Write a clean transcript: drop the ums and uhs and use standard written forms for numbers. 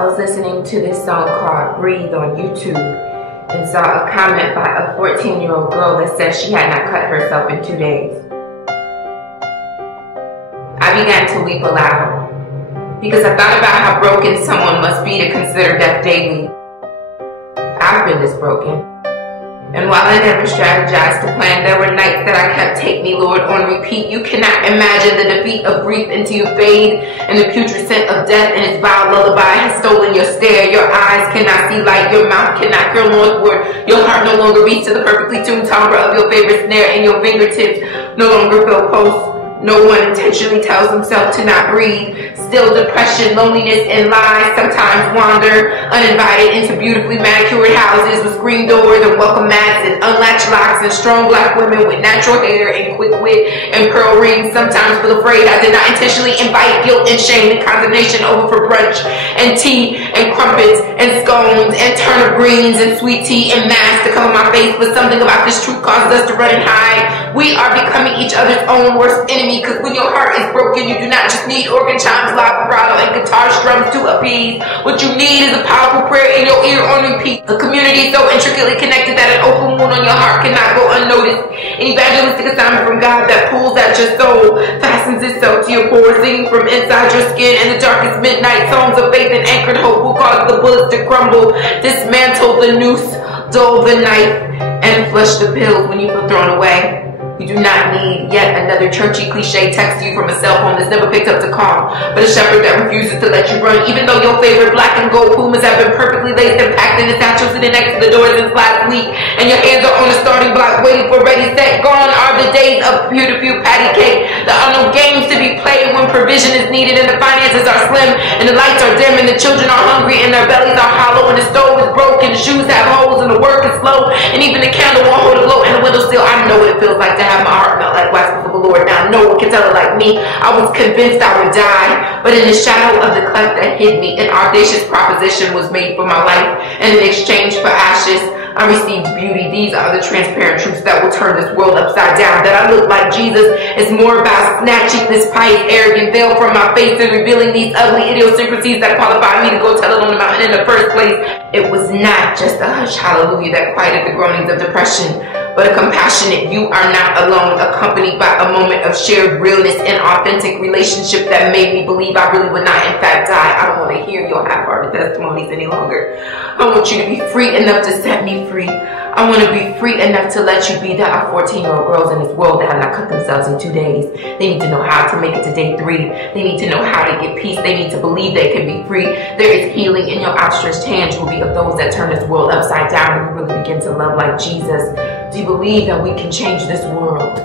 I was listening to this song called Breathe on YouTube and saw a comment by a 14-year-old girl that said she had not cut herself in 2 days. I began to weep aloud because I thought about how broken someone must be to consider death daily. I've been this broken. And while I never strategized to plan, there were nights that I kept "Take Me, Lord" on repeat. You cannot imagine the defeat of grief until you bathe in the putrid scent of death, and its vile lullaby has stolen your stare. Your eyes cannot see light, your mouth cannot hear northward. Your heart no longer beats to the perfectly tuned timbre of your favorite snare, and your fingertips no longer feel pulse. No one intentionally tells himself to not breathe. Still, depression, loneliness, and lies sometimes wander uninvited into beautifully manicured houses with screen doors and welcome mats and unlatched locks and strong black women with natural hair and quick wit and pearl rings. Sometimes feel afraid I did not intentionally invite guilt and shame and condemnation over for brunch and tea and crumpets and scones and turnip greens and sweet tea and masks to cover my face. But something about this truth causes us to run and hide. We are becoming each other's own worst enemy. Because when your heart is broken, you do not just need organ chimes, live vibrato, and guitar strums to appease. What you need is a powerful prayer in your ear on repeat. A community so intricately connected that an open wound on your heart cannot go unnoticed. An evangelistic assignment from God that pulls at your soul, fastens itself to your core, singing from inside your skin. In the darkest midnight, songs of faith and anchored hope will cause the bullets to crumble, dismantle the noose, dull the knife, and flush the pills when you feel thrown away. You do not need yet another churchy cliche text you from a cell phone that's never picked up to call, but a shepherd that refuses to let you run, even though your favorite black and gold Pumas have been perfectly laced and packed in the satchel sitting next to the door since last week, and your hands are on the starting block waiting for ready, set. Gone are the days of pew-to-pew patty cake. There are no games to be played when provision is needed and the finances are slim and the lights are dim and the children are hungry and their bellies are hollow and the stove is broken, the shoes have holes and the work is slow and even the candle won't hold a glow and the window still. I know what it feels like to have my heart melt like wax before the Lord. Now no one can tell it like me. I was convinced I would die, but in the shadow of the cleft that hid me, an audacious proposition was made for my life, and in exchange for ashes, I received beauty. These are the transparent truths that will turn this world upside down. That I look like Jesus is more about snatching this pious, arrogant veil from my face and revealing these ugly idiosyncrasies that qualify me to go tell it on the mountain in the first place. It was not just a hush hallelujah that quieted the groanings of depression, but a compassionate "you are not alone," accompanied by a moment of shared realness and authentic relationship that made me believe I really would not in fact die. I don't want to hear your half-hearted testimonies any longer. I want you to be free enough to set me free. I want to be free enough to let you be. There are 14-year-old girls in this world that have not cut themselves in 2 days. They need to know how to make it to day 3. They need to know how to get peace. They need to believe they can be free. There is healing in your outstretched hands. You will be of those that turn this world upside down and you really begin to love like Jesus. Do you believe that we can change this world?